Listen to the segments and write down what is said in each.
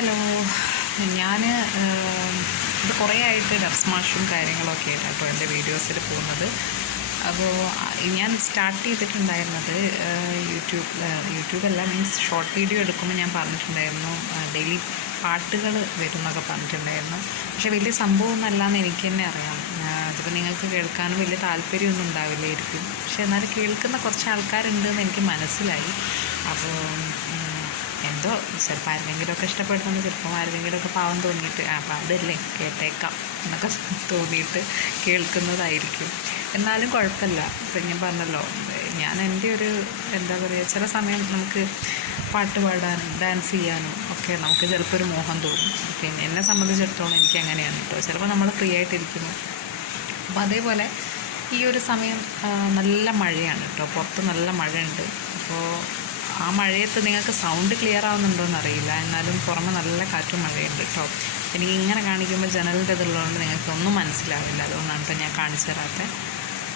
Hello, ഞാൻ ഇത് കുറേ ആയിട്ട് ഡബ് സ്മാഷും കാര്യങ്ങളൊക്കെ ആയിട്ട് കേട്ടോ എൻ്റെ വീഡിയോസിൽ പോകുന്നത്. അപ്പോൾ ഞാൻ സ്റ്റാർട്ട് ചെയ്തിട്ടുണ്ടായിരുന്നത് യൂട്യൂബല്ല, മീൻസ് ഷോർട്ട് വീഡിയോ എടുക്കുമ്പോൾ ഞാൻ പറഞ്ഞിട്ടുണ്ടായിരുന്നു ഡെയിലി പാട്ടുകൾ വരുന്നൊക്കെ പറഞ്ഞിട്ടുണ്ടായിരുന്നു. പക്ഷേ വലിയ സംഭവമൊന്നുമല്ലാന്ന് എനിക്ക് തന്നെ അറിയാം. അതിപ്പോൾ നിങ്ങൾക്ക് കേൾക്കാനും വലിയ താല്പര്യമൊന്നും ഉണ്ടാവില്ലായിരിക്കും, പക്ഷേ എന്നാലും കേൾക്കുന്ന കുറച്ച് ആൾക്കാരുണ്ടെന്ന് എനിക്ക് മനസ്സിലായി. അപ്പോൾ എന്തോ ചിലപ്പോൾ ആരെങ്കിലുമൊക്കെ ഇഷ്ടപ്പെടുന്നത്, ചിലപ്പോൾ ആരെങ്കിലുമൊക്കെ പാവം തോന്നിയിട്ട് പാടല്ലേ കേട്ടേക്കാം എന്നൊക്കെ തോന്നിയിട്ട് കേൾക്കുന്നതായിരിക്കും. എന്നാലും കുഴപ്പമില്ല. ഇപ്പം ഞാൻ പറഞ്ഞല്ലോ, ഞാൻ എൻ്റെ ഒരു എന്താ പറയുക, ചില സമയം നമുക്ക് പാട്ട് പാടാനും ഡാൻസ് ചെയ്യാനും ഒക്കെ നമുക്ക് ചിലപ്പോൾ ഒരു മോഹം തോന്നും. പിന്നെ എന്നെ സംബന്ധിച്ചിടത്തോളം എനിക്ക് അങ്ങനെയാണ് കേട്ടോ. ചിലപ്പോൾ നമ്മൾ ഫ്രീ ആയിട്ടിരിക്കുന്നു. അപ്പോൾ അതേപോലെ ഈ ഒരു സമയം നല്ല മഴയാണ് കേട്ടോ, പുറത്ത് നല്ല മഴയുണ്ട്. അപ്പോൾ ആ മഴയത്ത് നിങ്ങൾക്ക് സൗണ്ട് ക്ലിയർ ആവുന്നുണ്ടോയെന്ന് അറിയില്ല, എന്നാലും പുറമെ നല്ല കാറ്റും മഴയുണ്ട് കേട്ടോ. എനിക്ക് ഇങ്ങനെ കാണിക്കുമ്പോൾ ജനലിൻ്റെ ഇതുള്ളതുകൊണ്ട് നിങ്ങൾക്കൊന്നും മനസ്സിലാവില്ല, അതുകൊണ്ടാണ് കേട്ടോ ഞാൻ കാണിച്ചു തരാത്തത്.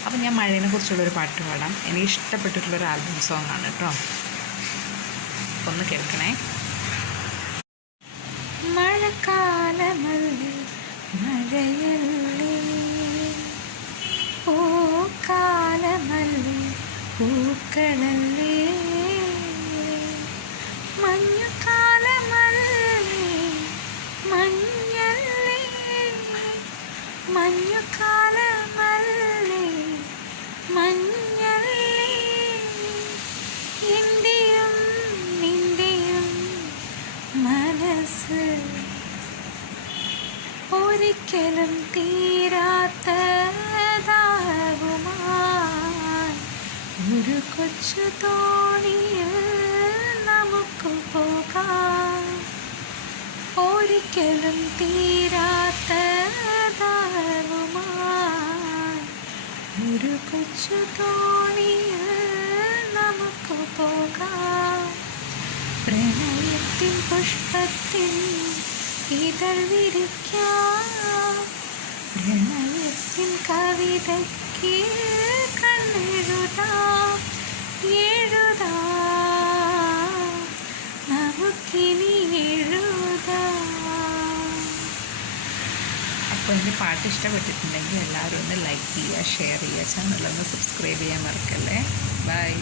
അപ്പോൾ ഞാൻ മഴയെ കുറിച്ചുള്ളൊരു പാട്ട് പാടാം. എനിക്ക് ഇഷ്ടപ്പെട്ടിട്ടുള്ളൊരു ആൽബം സോങ് ആണ് കേട്ടോ, ഒന്ന് കേൾക്കണേ. മഴക്കാലമല്ലേ മഴയല്ലേ, ഓ കാലമല്ലേ പൂക്കളല്ലേ, മഞ്ഞുകാലമല്ലേ മഞ്ഞല്ലേ, മഞ്ഞുകാലമല്ലേ മഞ്ഞല്ലേ, എൻ്റെയും നിൻ്റെയും മനസ്സ് ഒരിക്കലും തീരാത്ത ദാഹവുമായി ഒരു കൊച്ചു തോണിയിൽ നമുക്ക് പോകാം. ഒരിക്കലും തീരാത്ത ദാഹവുമായി ഒരു കൊച്ചു തോണിയിൽ നമുക്ക് പോകാം. പ്രണയത്തിൻ പുഷ്പത്തിൻ ഇതൾ വിരിക്കാം, പ്രണയത്തിൻ കവിതയ്ക്ക് കണ്ണെഴുതാം, എഴുതാം നമുക്കിനി എഴുതാം. അപ്പോൾ എൻ്റെ പാട്ട് ഇഷ്ടപ്പെട്ടിട്ടുണ്ടെങ്കിൽ എല്ലാവരും ഒന്ന് ലൈക്ക് ചെയ്യുക, ഷെയർ ചെയ്യുക, ചാനലൊന്ന് സബ്സ്ക്രൈബ് ചെയ്യാൻ മറക്കല്ലേ. ബൈ.